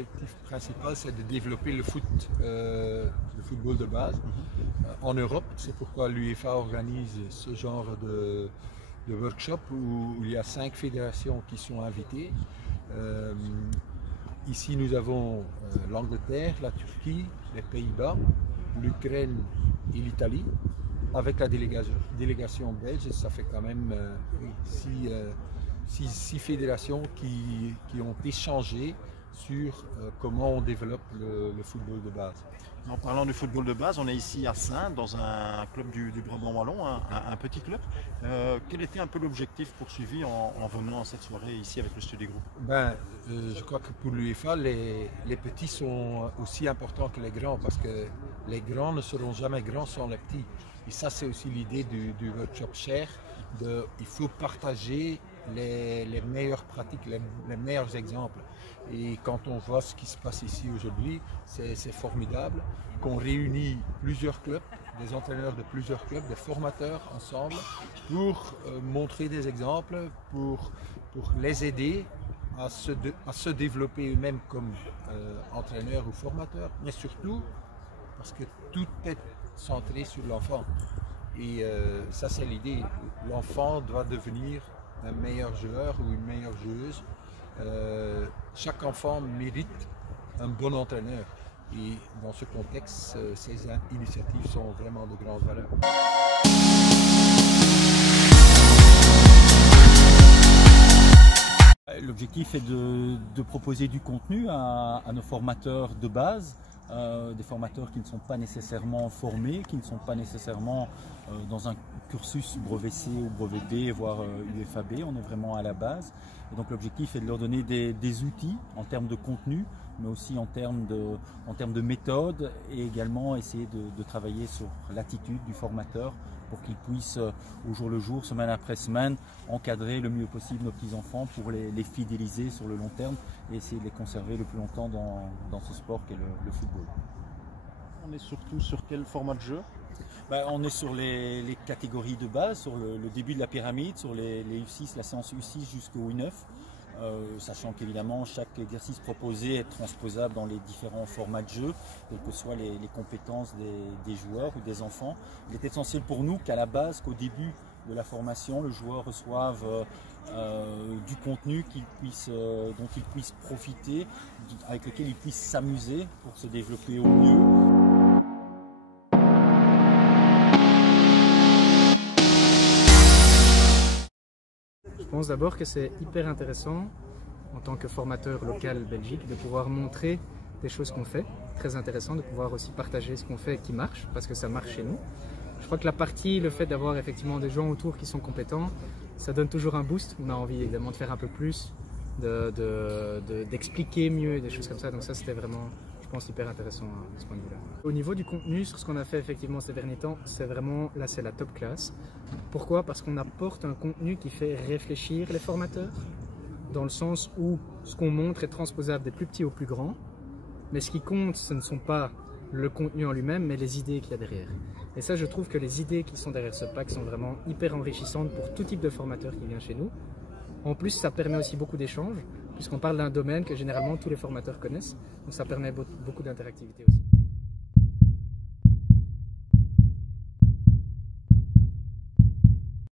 l'objectif principal, c'est de développer le football de base en Europe. C'est pourquoi l'UEFA organise ce genre de workshop où il y a 5 fédérations qui sont invitées. Ici, nous avons l'Angleterre, la Turquie, les Pays-Bas, l'Ukraine et l'Italie. Avec la délégation belge, ça fait quand même 6 fédérations qui ont échangé sur comment on développe le football de base. En parlant du football de base, on est ici à Saintes, dans un club du Brabant Wallon, un petit club. Quel était un peu l'objectif poursuivi en venant à cette soirée ici avec le Study Group? Je crois que pour l'UEFA, les petits sont aussi importants que les grands, parce que les grands ne seront jamais grands sans les petits. Et ça, c'est aussi l'idée du workshop Share. Il faut partager les meilleures pratiques, les meilleurs exemples. Et quand on voit ce qui se passe ici aujourd'hui, c'est formidable qu'on réunit plusieurs clubs, des entraîneurs de plusieurs clubs, des formateurs ensemble pour montrer des exemples, pour les aider à se développer eux-mêmes comme entraîneurs ou formateurs, mais surtout parce que tout est centré sur l'enfant. Et ça, c'est l'idée. L'enfant doit devenir un meilleur joueur ou une meilleure joueuse. Chaque enfant mérite un bon entraîneur. Et dans ce contexte, ces initiatives sont vraiment de grande valeur. L'objectif est de proposer du contenu à nos formateurs de base, des formateurs qui ne sont pas nécessairement formés, qui ne sont pas nécessairement dans un cursus brevet C ou brevet D, voire UFAB. On est vraiment à la base. Et donc l'objectif est de leur donner des outils en termes de contenu, mais aussi en termes de méthode, et également essayer de travailler sur l'attitude du formateur pour qu'ils puissent au jour le jour, semaine après semaine, encadrer le mieux possible nos petits-enfants pour les fidéliser sur le long terme et essayer de les conserver le plus longtemps dans ce sport qu'est le football. On est surtout sur quel format de jeu? On est sur les catégories de base, sur le début de la pyramide, sur les U6, la séance U6 jusqu'au U9. Sachant qu'évidemment chaque exercice proposé est transposable dans les différents formats de jeu, quelles que soient les compétences des joueurs ou des enfants. Il est essentiel pour nous qu'à la base, qu'au début de la formation, le joueur reçoive du contenu dont il puisse profiter, avec lequel il puisse s'amuser pour se développer au mieux. Je pense d'abord que c'est hyper intéressant en tant que formateur local Belgique de pouvoir montrer des choses qu'on fait, très intéressant de pouvoir aussi partager ce qu'on fait qui marche, parce que ça marche chez nous. Je crois que le fait d'avoir effectivement des gens autour qui sont compétents, ça donne toujours un boost. On a envie évidemment de faire un peu plus, d'expliquer mieux, des choses comme ça. Donc ça, c'était vraiment, je pense, hyper intéressant à ce point de vue-là. Au niveau du contenu, sur ce qu'on a fait effectivement ces derniers temps, c'est vraiment, là c'est la top classe. Pourquoi? Parce qu'on apporte un contenu qui fait réfléchir les formateurs, dans le sens où ce qu'on montre est transposable des plus petits aux plus grands, mais ce qui compte, ce ne sont pas le contenu en lui-même, mais les idées qu'il y a derrière. Et ça, je trouve que les idées qui sont derrière ce pack sont vraiment hyper enrichissantes pour tout type de formateur qui vient chez nous. En plus, ça permet aussi beaucoup d'échanges, puisqu'on parle d'un domaine que généralement tous les formateurs connaissent, donc ça permet beaucoup d'interactivité aussi.